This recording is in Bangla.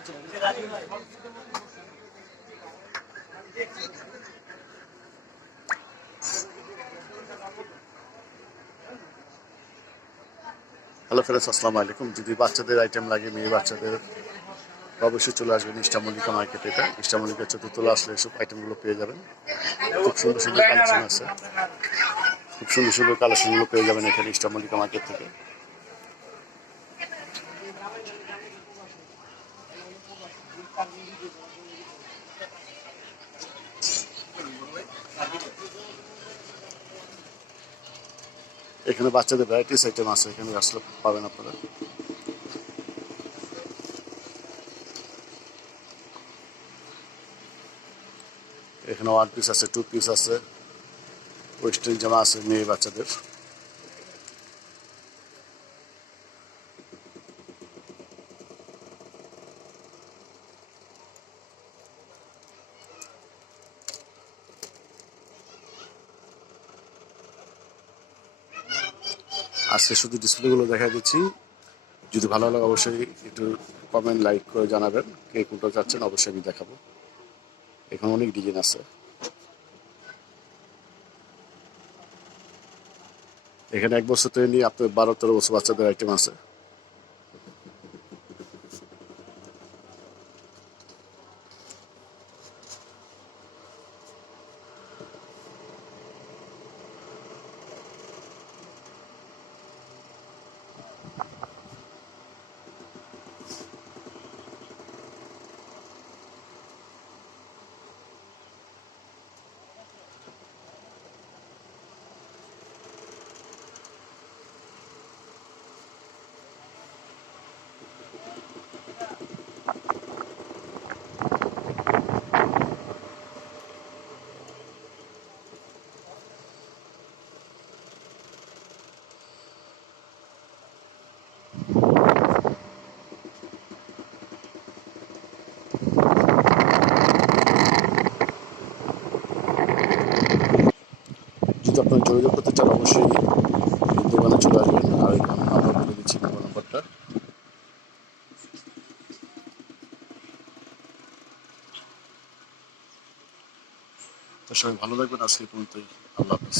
হ্যালো ফ্রেন্ডস, আসসালামু আলাইকুম। যদি বাচ্চাদের আইটেম লাগে, মেয়ে বাচ্চাদের, অবশ্যই চলে আসবেন ইস্টামল্লিকা মার্কেট। এটা ইস্টামল্লিকা চতুর্থতলা আসলে এসব আইটেমগুলো পেয়ে যাবেন। খুব সুন্দর সুন্দর কালেকশন আছে, খুব সুন্দর সুন্দর কালেকশনগুলো পেয়ে যাবেন এখানে ইস্টামল্লিকা মার্কেট থেকে। এখানে বাচ্চাদের ভ্যারাইটিস আইটেম আছে, এখানে আসলে পাবেন আপনারা। এখানে ওয়ান পিস আছে, টু পিস আছে, ওয়েস্টার্ন জামা আছে মেয়ে বাচ্চাদের। আজকে শুধু ডিসপ্লেগুলো দেখা দিচ্ছি। যদি ভালো লাগে অবশ্যই একটু কমেন্ট লাইক করে জানাবেন কে কোনটা চাচ্ছেন, অবশ্যই আমি দেখাবো। এখানে অনেক ডিজাইন আছে। এখানে 1 বছর থেকে নিয়ে আপনার 12-13 বছর বাচ্চাদের আইটেম আছে। যদি আপনার যোগাযোগ করতে চান অবশ্যই দোকানে চলে আসবেন। আর এখানে নাম্বার বলে দিচ্ছি, মোবাইল নাম্বারটা। তো সবাই ভালো থাকবেন। আজকে পর্যন্তই। আল্লাহ হাফিজ।